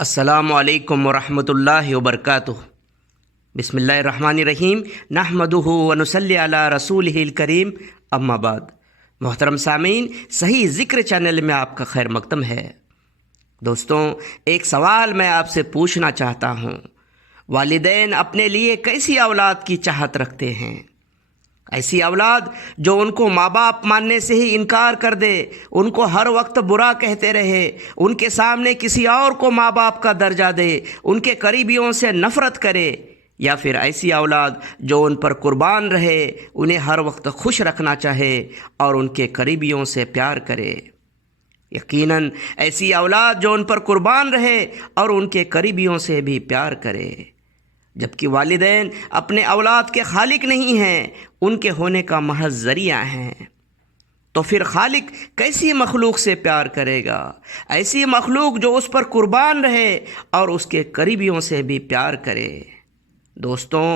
السلام علیکم ورحمۃ اللہ وبرکاتہ۔ بسم اللہ الرحمن الرحیم، نحمدہ ونصلی علی رسولہ الکریم، اما بعد۔ محترم سامعین، صحیح ذکر چینل میں آپ کا خیر مقدم ہے۔ دوستوں، ایک سوال میں آپ سے پوچھنا چاہتا ہوں، والدین اپنے لیے کیسی اولاد کی چاہت رکھتے ہیں؟ ایسی اولاد جو ان کو ماں باپ ماننے سے ہی انکار کر دے، ان کو ہر وقت برا کہتے رہے، ان کے سامنے کسی اور کو ماں باپ کا درجہ دے، ان کے قریبیوں سے نفرت کرے، یا پھر ایسی اولاد جو ان پر قربان رہے، انہیں ہر وقت خوش رکھنا چاہے اور ان کے قریبیوں سے پیار کرے؟ یقیناً ایسی اولاد جو ان پر قربان رہے اور ان کے قریبیوں سے بھی پیار کرے۔ جبکہ والدین اپنے اولاد کے خالق نہیں ہیں، ان کے ہونے کا محض ذریعہ ہیں، تو پھر خالق کیسی مخلوق سے پیار کرے گا؟ ایسی مخلوق جو اس پر قربان رہے اور اس کے قریبیوں سے بھی پیار کرے۔ دوستوں،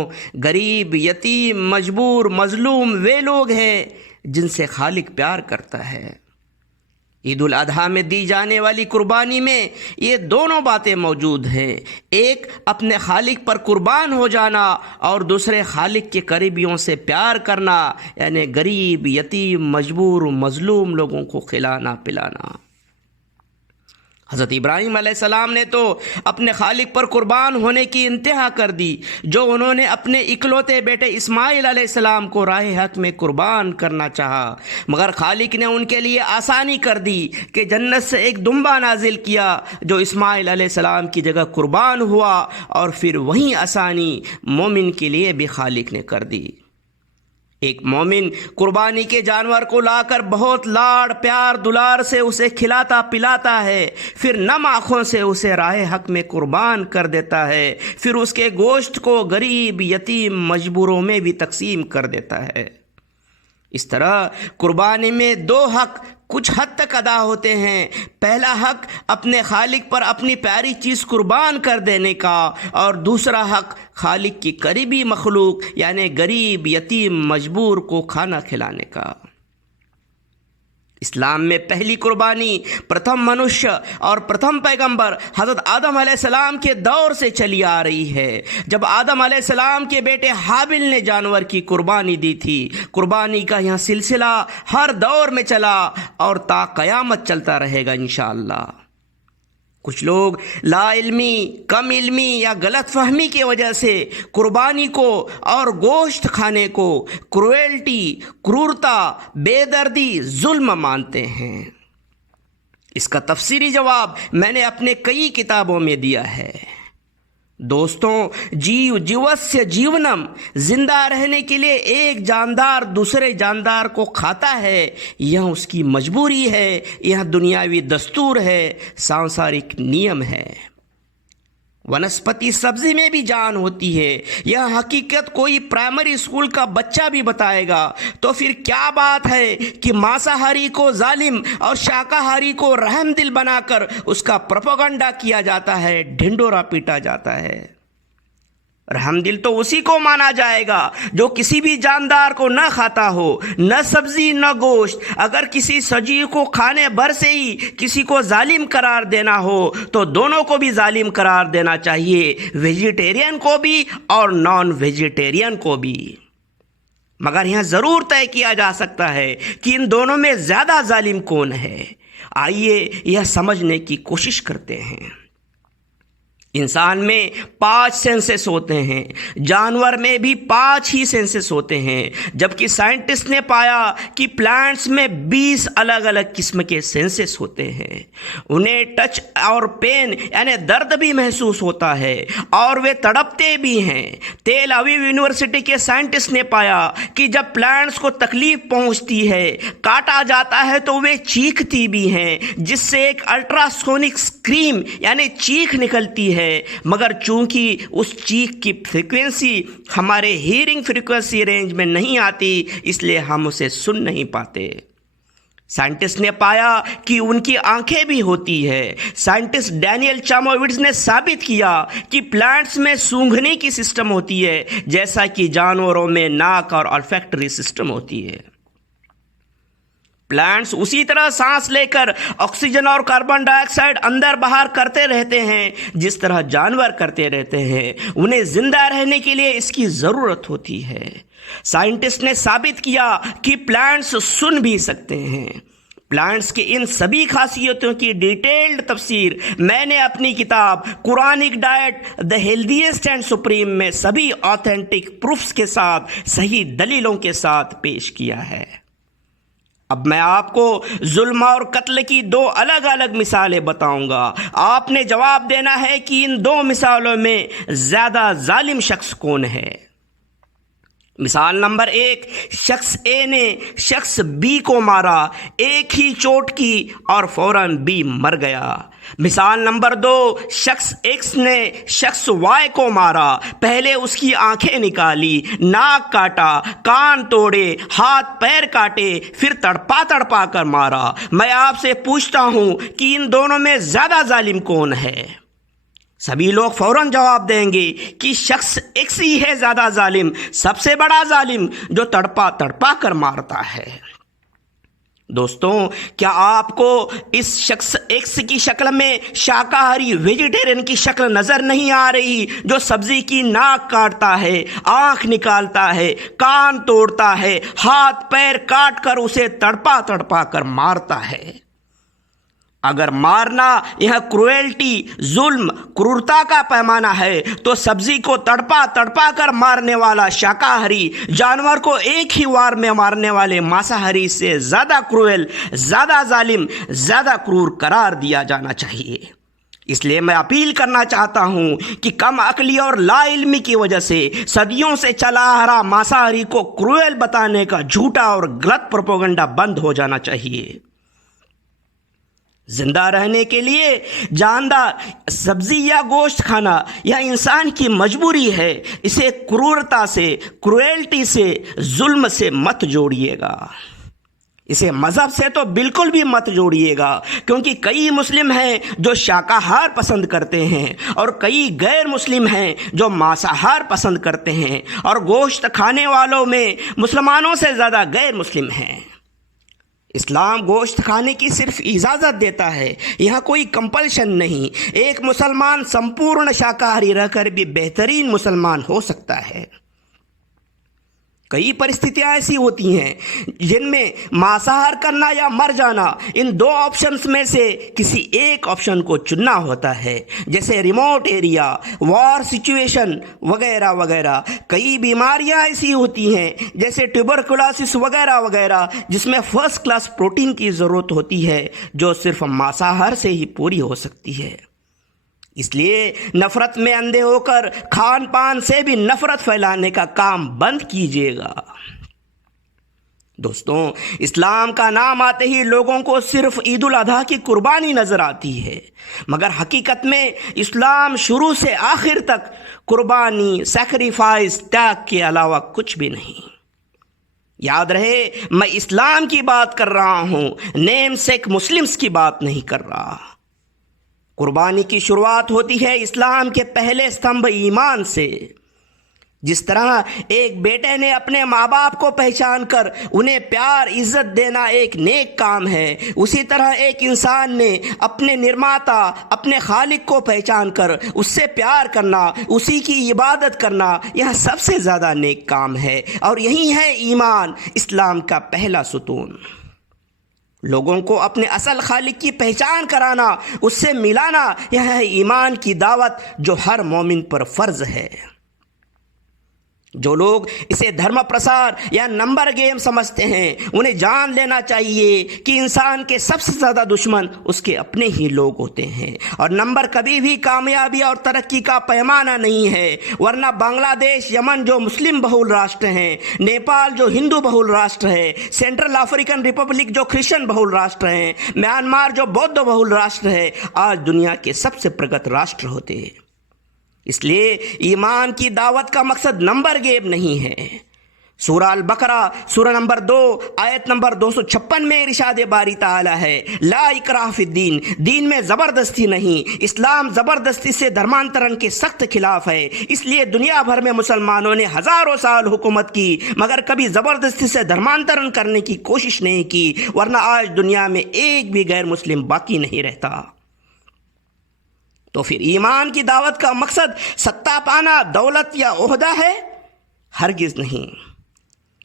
غریب، یتیم، مجبور، مظلوم وہ لوگ ہیں جن سے خالق پیار کرتا ہے۔ عید الاضحیٰ میں دی جانے والی قربانی میں یہ دونوں باتیں موجود ہیں، ایک اپنے خالق پر قربان ہو جانا اور دوسرے خالق کے قریبیوں سے پیار کرنا، یعنی غریب، یتیم، مجبور، مظلوم لوگوں کو کھلانا پلانا۔ حضرت ابراہیم علیہ السلام نے تو اپنے خالق پر قربان ہونے کی انتہا کر دی، جو انہوں نے اپنے اکلوتے بیٹے اسماعیل علیہ السلام کو راہ حق میں قربان کرنا چاہا، مگر خالق نے ان کے لیے آسانی کر دی کہ جنت سے ایک دمبا نازل کیا جو اسماعیل علیہ السلام کی جگہ قربان ہوا، اور پھر وہی آسانی مومن کے لیے بھی خالق نے کر دی۔ ایک مومن قربانی کے جانور کو لا کر بہت لاڑ پیار دلار سے اسے کھلاتا پلاتا ہے، پھر نم آنکھوں سے اسے راہ حق میں قربان کر دیتا ہے، پھر اس کے گوشت کو غریب، یتیم، مجبوروں میں بھی تقسیم کر دیتا ہے۔ اس طرح قربانی میں دو حق کچھ حد تک ادا ہوتے ہیں۔ پہلا حق اپنے خالق پر اپنی پیاری چیز قربان کر دینے کا، اور دوسرا حق خالق کی قریبی مخلوق یعنی غریب، یتیم، مجبور کو کھانا کھلانے کا۔ اسلام میں پہلی قربانی پرتھم منشیہ اور پرتھم پیغمبر حضرت آدم علیہ السلام کے دور سے چلی آ رہی ہے، جب آدم علیہ السلام کے بیٹے حابل نے جانور کی قربانی دی تھی۔ قربانی کا یہ سلسلہ ہر دور میں چلا اور تا قیامت چلتا رہے گا انشاءاللہ۔ کچھ لوگ لا علمی، کم علمی یا غلط فہمی کی وجہ سے قربانی کو اور گوشت کھانے کو کرویلٹی، کرورتا، بے دردی، ظلم مانتے ہیں۔ اس کا تفصیلی جواب میں نے اپنے کئی کتابوں میں دیا ہے۔ دوستوں، جیو جیوسیہ جیونم، زندہ رہنے کے لیے ایک جاندار دوسرے جاندار کو کھاتا ہے، یہ اس کی مجبوری ہے، یہ دنیاوی دستور ہے، سانسارک نیم ہے۔ ونسپتی سبزی میں بھی جان ہوتی ہے، یہ حقیقت کوئی پرائمری اسکول کا بچہ بھی بتائے گا، تو پھر کیا بات ہے کہ مانساہاری کو ظالم اور شاکاہاری کو رحم دل بنا کر اس کا پروپیگنڈا کیا جاتا ہے، ڈھنڈورا پیٹا جاتا ہے۔ رحم دل تو اسی کو مانا جائے گا جو کسی بھی جاندار کو نہ کھاتا ہو، نہ سبزی نہ گوشت۔ اگر کسی سجیو کو کھانے بھر سے ہی کسی کو ظالم قرار دینا ہو تو دونوں کو بھی ظالم قرار دینا چاہیے، ویجیٹیرین کو بھی اور نان ویجیٹیرین کو بھی۔ مگر یہاں ضرور طے کیا جا سکتا ہے کہ ان دونوں میں زیادہ ظالم کون ہے۔ آئیے یہ سمجھنے کی کوشش کرتے ہیں۔ انسان میں 5 سینسز ہوتے ہیں، جانور میں بھی 5 ہی سینسز ہوتے ہیں، جبکہ سائنٹسٹ نے پایا کہ پلانٹس میں 20 الگ الگ قسم کے سینسز ہوتے ہیں۔ انہیں ٹچ اور پین یعنی درد بھی محسوس ہوتا ہے اور وہ تڑپتے بھی ہیں۔ تیل اویو یونیورسٹی کے سائنٹسٹ نے پایا کہ جب پلانٹس کو تکلیف پہنچتی ہے، کاٹا جاتا ہے، تو وہ چیختی بھی ہیں، جس سے ایک الٹراسونک اسکریم یعنی چیخ نکلتی ہے، مگر چونکہ اس چیخ کی فریکوینسی ہمارے ہیرنگ فریکوینسی رینج میں نہیں آتی، اس لیے ہم اسے سن نہیں پاتے۔ سائنٹسٹ نے پایا کہ ان کی آنکھیں بھی ہوتی ہے۔ سائنٹسٹ ڈینیل چامووڈز نے ثابت کیا کہ پلانٹس میں سونگھنے کی سسٹم ہوتی ہے، جیسا کہ جانوروں میں ناک اور الفیکٹری سسٹم ہوتی ہے۔ پلانٹس اسی طرح سانس لے کر آکسیجن اور کاربن ڈائی آکسائڈ اندر باہر کرتے رہتے ہیں جس طرح جانور کرتے رہتے ہیں. انہیں زندہ رہنے کے لیے اس کی ضرورت ہوتی ہے. سائنٹسٹ نے ثابت کیا کہ پلانٹس سن بھی سکتے ہیں. پلانٹس کے ان سبھی خاصیتوں کی ڈیٹیلڈ تفسیر میں نے اپنی کتاب Quranic diet the healthiest and supreme میں سبھی آتھینٹک پروفس کے ساتھ صحیح دلیلوں کے ساتھ پیش کیا ہے. اب میں آپ کو ظلم اور قتل کی 2 الگ الگ مثالیں بتاؤں گا. آپ نے جواب دینا ہے کہ ان 2 مثالوں میں زیادہ ظالم شخص کون ہے. مثال نمبر 1، شخص اے نے شخص بی کو مارا، ایک ہی چوٹ کی اور فوراً بی مر گیا. مثال نمبر 2، شخص ایکس نے شخص وائی کو مارا، پہلے اس کی آنکھیں نکالی، ناک کاٹا، کان توڑے، ہاتھ پیر کاٹے، پھر تڑپا تڑپا کر مارا. میں آپ سے پوچھتا ہوں کہ ان دونوں میں زیادہ ظالم کون ہے؟ سبھی لوگ فوراً جواب دیں گے کہ شخص ایکس ہی ہے زیادہ ظالم، سب سے بڑا ظالم، جو تڑپا تڑپا کر مارتا ہے. دوستوں، کیا آپ کو اس شخص ایکس کی شکل میں شاکاہاری ویجیٹیرین کی شکل نظر نہیں آ رہی، جو سبزی کی ناک کاٹتا ہے، آنکھ نکالتا ہے، کان توڑتا ہے، ہاتھ پیر کاٹ کر اسے تڑپا تڑپا کر مارتا ہے؟ اگر مارنا یہ کرویلٹی، ظلم، کرورتا کا پیمانہ ہے تو سبزی کو تڑپا تڑپا کر مارنے والا شاکاہاری جانور کو ایک ہی وار میں مارنے والے مانساہاری سے زیادہ کرویل، زیادہ ظالم، زیادہ کرور قرار دیا جانا چاہیے. اس لیے میں اپیل کرنا چاہتا ہوں کہ کم عقلی اور لا علمی کی وجہ سے صدیوں سے چلا آ رہا مانساہاری کو کرویل بتانے کا جھوٹا اور غلط پروپیگنڈا بند ہو جانا چاہیے. زندہ رہنے کے لیے جاندار سبزی یا گوشت کھانا یہ انسان کی مجبوری ہے. اسے کرورتا سے، کرویلٹی سے، ظلم سے مت جوڑیے گا. اسے مذہب سے تو بالکل بھی مت جوڑیے گا، کیونکہ کئی مسلم ہیں جو شاکاہار پسند کرتے ہیں اور کئی غیر مسلم ہیں جو مانساہار پسند کرتے ہیں، اور گوشت کھانے والوں میں مسلمانوں سے زیادہ غیر مسلم ہیں. اسلام گوشت کھانے کی صرف اجازت دیتا ہے، یہاں کوئی کمپلشن نہیں. ایک مسلمان سمپورن شاکاہاری رہ کر بھی بہترین مسلمان ہو سکتا ہے. کئی پرستھتیاں ایسی ہوتی ہیں جن میں مانساہار کرنا یا مر جانا، ان 2 آپشنز میں سے کسی ایک آپشن کو چننا ہوتا ہے، جیسے ریموٹ ایریا، وار سچویشن وغیرہ وغیرہ. کئی بیماریاں ایسی ہوتی ہیں جیسے ٹیوبرکلوسس وغیرہ وغیرہ، جس میں فرسٹ کلاس پروٹین کی ضرورت ہوتی ہے، جو صرف مانساہار سے ہی پوری ہو سکتی ہے. اس لیے نفرت میں اندھے ہو کر کھان پان سے بھی نفرت پھیلانے کا کام بند کیجیے گا. دوستوں، اسلام کا نام آتے ہی لوگوں کو صرف عید الاضحیٰ کی قربانی نظر آتی ہے، مگر حقیقت میں اسلام شروع سے آخر تک قربانی، سیکریفائس، تیاگ کے علاوہ کچھ بھی نہیں. یاد رہے، میں اسلام کی بات کر رہا ہوں، نیم سیک مسلمز کی بات نہیں کر رہا. قربانی کی شروعات ہوتی ہے اسلام کے پہلے استمبھ ایمان سے. جس طرح ایک بیٹے نے اپنے ماں باپ کو پہچان کر انہیں پیار عزت دینا ایک نیک کام ہے، اسی طرح ایک انسان نے اپنے نرماتا، اپنے خالق کو پہچان کر اس سے پیار کرنا، اسی کی عبادت کرنا، یہ سب سے زیادہ نیک کام ہے. اور یہی ہے ایمان، اسلام کا پہلا ستون. لوگوں کو اپنے اصل خالق کی پہچان کرانا، اس سے ملانا، یہ ہے ایمان کی دعوت جو ہر مومن پر فرض ہے. جو لوگ اسے دھرم پرسار یا نمبر گیم سمجھتے ہیں، انہیں جان لینا چاہیے کہ انسان کے سب سے زیادہ دشمن اس کے اپنے ہی لوگ ہوتے ہیں، اور نمبر کبھی بھی کامیابی اور ترقی کا پیمانہ نہیں ہے. ورنہ بنگلہ دیش، یمن جو مسلم بہول راشٹر ہیں، نیپال جو ہندو بہول راشٹر ہے، سینٹرل افریقن ریپبلک جو کرسچن بہول راشٹر ہیں، میانمار جو بودھ بہول راشٹر ہے، آج دنیا کے سب سے پرگت راشٹر ہوتے ہیں. اس لیے ایمان کی دعوت کا مقصد نمبر گیم نہیں ہے. سورہ البقرہ سورہ نمبر 2 آیت نمبر 256 میں ارشاد باری تعالی ہے، لا اکراہ فی الدین، دین میں زبردستی نہیں۔ اسلام زبردستی سے دھرمانترن کے سخت خلاف ہے، اس لیے دنیا بھر میں مسلمانوں نے ہزاروں سال حکومت کی مگر کبھی زبردستی سے دھرمانترن کرنے کی کوشش نہیں کی، ورنہ آج دنیا میں ایک بھی غیر مسلم باقی نہیں رہتا۔ تو پھر ایمان کی دعوت کا مقصد ستا پانا، دولت یا عہدہ ہے؟ ہرگز نہیں۔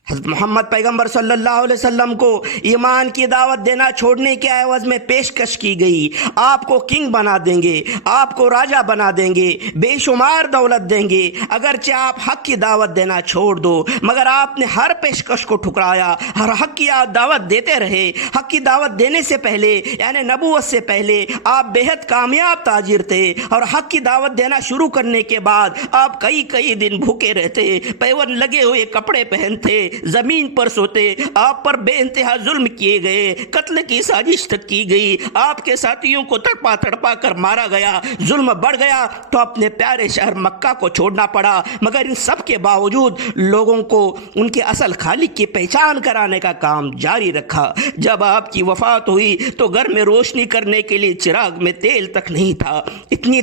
حضرت محمد پیغمبر صلی اللہ علیہ وسلم کو ایمان کی دعوت دینا چھوڑنے کے عوض میں پیشکش کی گئی، آپ کو کنگ بنا دیں گے، آپ کو راجہ بنا دیں گے، بے شمار دولت دیں گے اگرچہ آپ حق کی دعوت دینا چھوڑ دو، مگر آپ نے ہر پیشکش کو ٹھکرایا، ہر حق کی دعوت دیتے رہے۔ حق کی دعوت دینے سے پہلے یعنی نبوت سے پہلے آپ بے حد کامیاب تاجر تھے، اور حق کی دعوت دینا شروع کرنے کے بعد آپ کئی دن بھوکے رہتے، پیون لگے ہوئے کپڑے پہنتے، زمین پر سوتے، آپ پر بے انتہا ظلم کیے گئے، قتل کی سازش تک کی گئی، آپ کے ساتھیوں کو تڑپا کر مارا گیا، ظلم بڑھ گیا تو اپنے پیارے شہر مکہ کو چھوڑنا پڑا، مگر ان سب کے باوجود لوگوں کو ان کے اصل خالق کی پہچان کرانے کا کام جاری رکھا۔ جب آپ کی وفات ہوئی تو گھر میں روشنی کرنے کے لیے چراغ میں تیل تک نہیں تھا۔ اتنی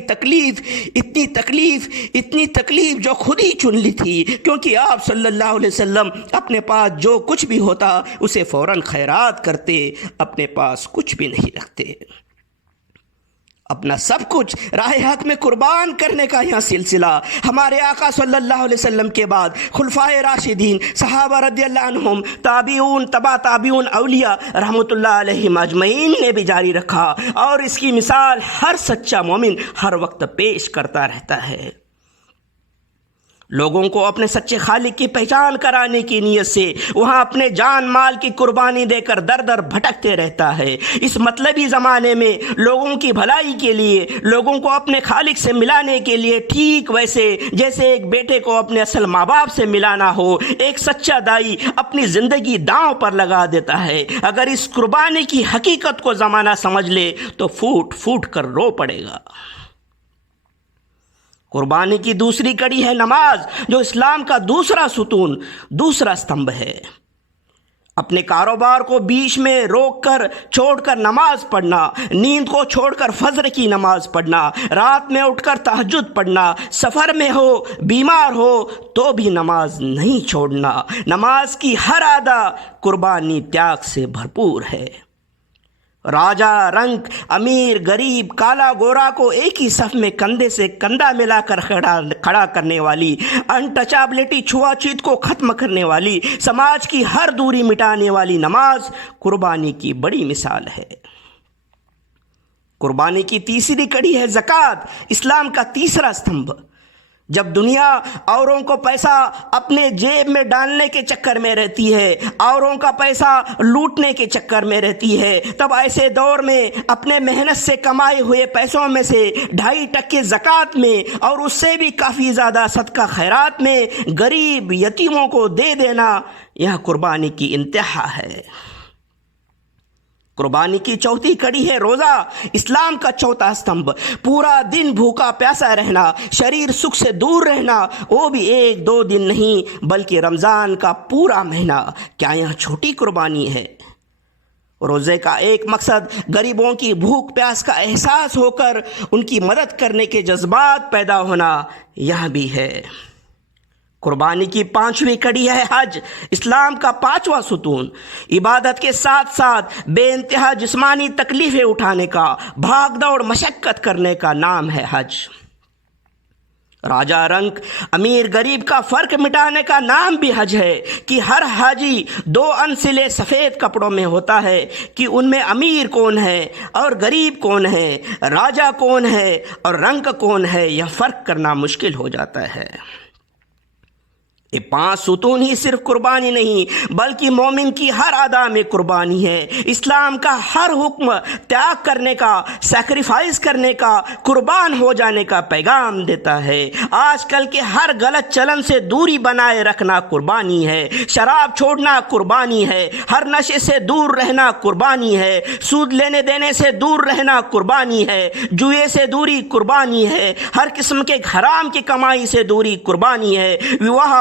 تکلیف جو خود ہی چن لی تھی، کیونکہ آپ صلی اللہ علیہ وسلم اپنے پاس جو کچھ بھی ہوتا اسے فوراً خیرات کرتے، اپنے پاس کچھ بھی نہیں رکھتے۔ اپنا سب کچھ راہ حق میں قربان کرنے کا یہ سلسلہ ہمارے آقا صلی اللہ علیہ وسلم کے بعد خلفائے راشدین، صحابہ رضی اللہ عنہم، تابعون، تبع تابعون، اولیاء رحمۃ اللہ علیہم اجمعین نے بھی جاری رکھا، اور اس کی مثال ہر سچا مومن ہر وقت پیش کرتا رہتا ہے۔ لوگوں کو اپنے سچے خالق کی پہچان کرانے کی نیت سے وہاں اپنے جان مال کی قربانی دے کر در در بھٹکتے رہتا ہے۔ اس مطلبی زمانے میں لوگوں کی بھلائی کے لیے، لوگوں کو اپنے خالق سے ملانے کے لیے، ٹھیک ویسے جیسے ایک بیٹے کو اپنے اصل ماں باپ سے ملانا ہو، ایک سچا دائی اپنی زندگی داؤں پر لگا دیتا ہے۔ اگر اس قربانی کی حقیقت کو زمانہ سمجھ لے تو پھوٹ پھوٹ کر رو پڑے گا۔ قربانی کی دوسری کڑی ہے نماز، جو اسلام کا دوسرا ستون، دوسرا استمبھ ہے۔ اپنے کاروبار کو بیچ میں روک کر چھوڑ کر نماز پڑھنا، نیند کو چھوڑ کر فجر کی نماز پڑھنا، رات میں اٹھ کر تہجد پڑھنا، سفر میں ہو، بیمار ہو تو بھی نماز نہیں چھوڑنا۔ نماز کی ہر ادا قربانی تیاگ سے بھرپور ہے۔ راجہ، رنک، امیر، غریب، کالا گورا کو ایک ہی صف میں کندھے سے کندھا ملا کر کھڑا کرنے والی، انٹچابلٹی، چھوآچھوت کو ختم کرنے والی، سماج کی ہر دوری مٹانے والی نماز قربانی کی بڑی مثال ہے۔ قربانی کی تیسری کڑی ہے زکوٰۃ، اسلام کا تیسرا استمبھ۔ جب دنیا اوروں کو پیسہ اپنے جیب میں ڈالنے کے چکر میں رہتی ہے، اوروں کا پیسہ لوٹنے کے چکر میں رہتی ہے، تب ایسے دور میں اپنے محنت سے کمائے ہوئے پیسوں میں سے 2.5% زکوٰۃ میں اور اس سے بھی کافی زیادہ صدقہ خیرات میں غریب یتیموں کو دے دینا، یہ قربانی کی انتہا ہے۔ قربانی کی چوتھی کڑی ہے روزہ، اسلام کا چوتھا استمبھ۔ پورا دن بھوکا پیاسا رہنا، شریر سکھ سے دور رہنا، وہ بھی 1-2 دن نہیں بلکہ رمضان کا پورا مہینہ۔ کیا یہ چھوٹی قربانی ہے؟ روزے کا ایک مقصد غریبوں کی بھوک پیاس کا احساس ہو کر ان کی مدد کرنے کے جذبات پیدا ہونا یہ بھی ہے۔ قربانی کی 5ویں کڑی ہے حج، اسلام کا 5واں ستون۔ عبادت کے ساتھ ساتھ بے انتہا جسمانی تکلیفیں اٹھانے کا، بھاگ دوڑ مشقت کرنے کا نام ہے حج۔ راجہ، رنک، امیر غریب کا فرق مٹانے کا نام بھی حج ہے کہ ہر حاجی 2 انسلے سفید کپڑوں میں ہوتا ہے کہ ان میں امیر کون ہے اور غریب کون ہے، راجہ کون ہے اور رنک کون ہے، یہ فرق کرنا مشکل ہو جاتا ہے۔ یہ 5 ستون ہی صرف قربانی نہیں بلکہ مومن کی ہر ادا میں قربانی ہے۔ اسلام کا ہر حکم تیاگ کرنے کا، سیکریفائز کرنے کا، قربان ہو جانے کا پیغام دیتا ہے۔ آج کل کے ہر غلط چلن سے دوری بنائے رکھنا قربانی ہے، شراب چھوڑنا قربانی ہے، ہر نشے سے دور رہنا قربانی ہے، سود لینے دینے سے دور رہنا قربانی ہے، جوئے سے دوری قربانی ہے، ہر قسم کے حرام کی کمائی سے دوری قربانی ہے، وواہ